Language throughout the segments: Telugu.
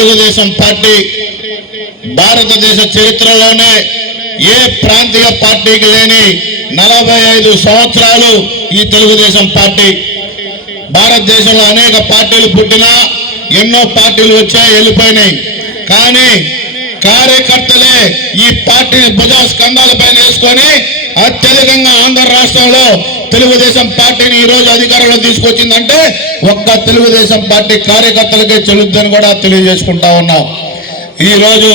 తెలుగుదేశం పార్టీ భారతదేశ చరిత్రలోనే ఏ ప్రాంతీయ పార్టీకి లేని 45 సంవత్సరాలు ఈ తెలుగుదేశం పార్టీ. భారతదేశంలో అనేక పార్టీలు పుట్టినా ఎన్నో పార్టీలు వచ్చాయి, వెళ్ళిపోయినాయి. కానీ కార్యకర్తలే ఈ పార్టీని భుజస్కంధాలపైన వేసుకొని అత్యధికంగా ఆంధ్ర రాష్ట్రంలో తెలుగుదేశం పార్టీని ఈ రోజు అధికారంలో తీసుకొచ్చిందంటే ఒక్క తెలుగుదేశం పార్టీ కార్యకర్తలకే చెల్లుద్దని కూడా తెలియజేసుకుంటా ఉన్నాం. ఈ రోజు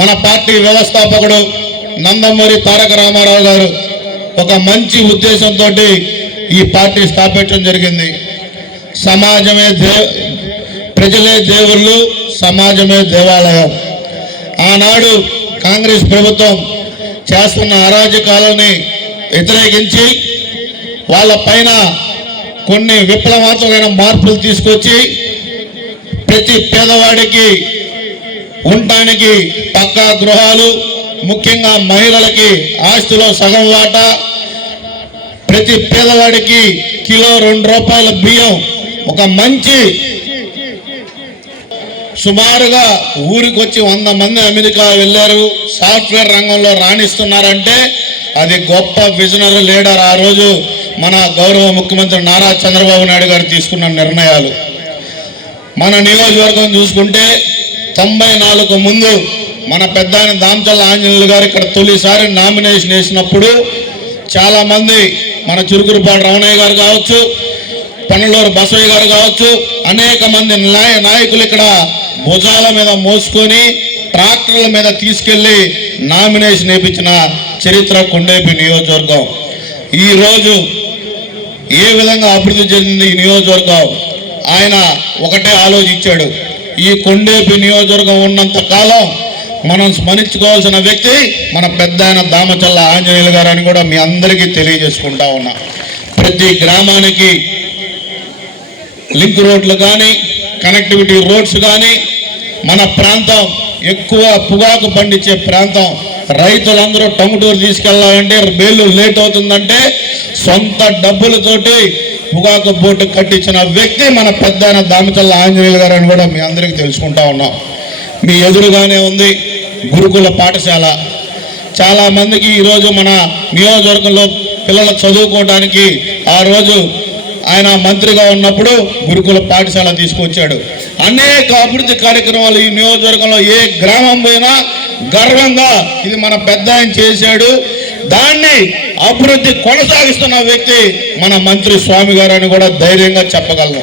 మన పార్టీ వ్యవస్థాపకుడు నందమూరి తారక రామారావు గారు ఒక మంచి ఉద్దేశంతో ఈ పార్టీ స్థాపించడం జరిగింది. సమాజమే ప్రజలే దేవుళ్ళు, సమాజమే దేవాలయం. ఆనాడు కాంగ్రెస్ ప్రభుత్వం చేస్తున్న అరాజకాలని వ్యతిరేకించి వాళ్ళ పైన కొన్ని విప్లవాత్మకమైన మార్పులు తీసుకొచ్చి ప్రతి పేదవాడికి ఉండటానికి పక్కా గృహాలు, ముఖ్యంగా మహిళలకి ఆస్తిలో సగం వాటా, ప్రతి పేదవాడికి కిలో 2 రూపాయల బియ్యం, ఒక మంచి సుమారుగా ఊరికి వచ్చి 100 మంది అమెరికా వెళ్ళారు, సాఫ్ట్వేర్ రంగంలో రాణిస్తున్నారంటే అది గొప్ప విజనరీ లీడర్. ఆ రోజు మన గౌరవ ముఖ్యమంత్రి నారా చంద్రబాబు నాయుడు గారు తీసుకున్న నిర్ణయాలు. మన నియోజకవర్గం చూసుకుంటే 94 ముందు మన పెద్దాయన దామచల్ల ఆంజనేయులు గారు ఇక్కడ తొలిసారి నామినేషన్ వేసినప్పుడు చాలా మంది మన చురుకురుపాటి రమణయ్య గారు కావచ్చు, పన్నలూరు బసవయ్య గారు కావచ్చు, అనేక మంది నాయకులు ఇక్కడ భుజాల మీద మోసుకొని ట్రాక్టర్ల మీద తీసుకెళ్లి నామినేషన్ వేయించిన చరిత్ర కొండేపి నియోజకవర్గం. ఈరోజు ఏ విధంగా అభివృద్ధి చెందింది ఈ నియోజకవర్గం, ఆయన ఒకటే ఆలోచించాడు. ఈ కొండేపి నియోజకవర్గం ఉన్నంత కాలం మనం స్మరించుకోవాల్సిన వ్యక్తి మన పెద్దాయన దామచల్ల ఆంజనేయులు గారు అని కూడా మీ అందరికీ తెలియజేసుకుంటా ఉన్నా. ప్రతి గ్రామానికి లింక్ రోడ్లు కానీ, కనెక్టివిటీ రోడ్స్ కానీ, మన ప్రాంతం ఎక్కువ పొగాకు పండించే ప్రాంతం. రైతులందరూ టంగుటూరు తీసుకెళ్లాలంటే బేలు లేట్ అవుతుందంటే సొంత డబ్బులతోటి పొగాకు బోటు కట్టించిన వ్యక్తి మన పెద్దాయన దామచల్ల ఆంజనేయులు గారు అని కూడా మీ అందరికీ తెలుసుకుంటా ఉన్నాం. మీ ఎదురుగానే ఉంది గురుకుల పాఠశాల. చాలా మందికి ఈరోజు మన నియోజకవర్గంలో పిల్లలు చదువుకోవడానికి ఆ రోజు ఆయన మంత్రిగా ఉన్నప్పుడు గురుకుల పాఠశాల తీసుకొచ్చాడు. అనేక అభివృద్ధి కార్యక్రమాలు ఈ నియోజకవర్గంలో ఏ గ్రామం పోయినా గర్వంగా ఇది మన పెద్ద ఆయన చేశాడు, దాన్ని అభివృద్ధి కొనసాగిస్తున్న వ్యక్తి మన మంత్రి స్వామి గారు అని కూడా ధైర్యంగా చెప్పగలను.